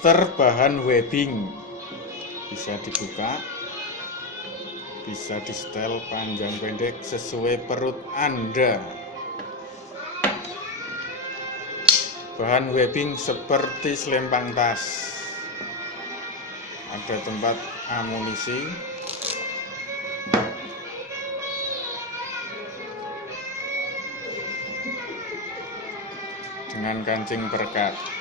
poster bahan webbing, bisa dibuka, bisa di setel panjang pendek sesuai perut Anda. Bahan webbing seperti selempang tas, ada tempat amunisi, dengan kancing perekat.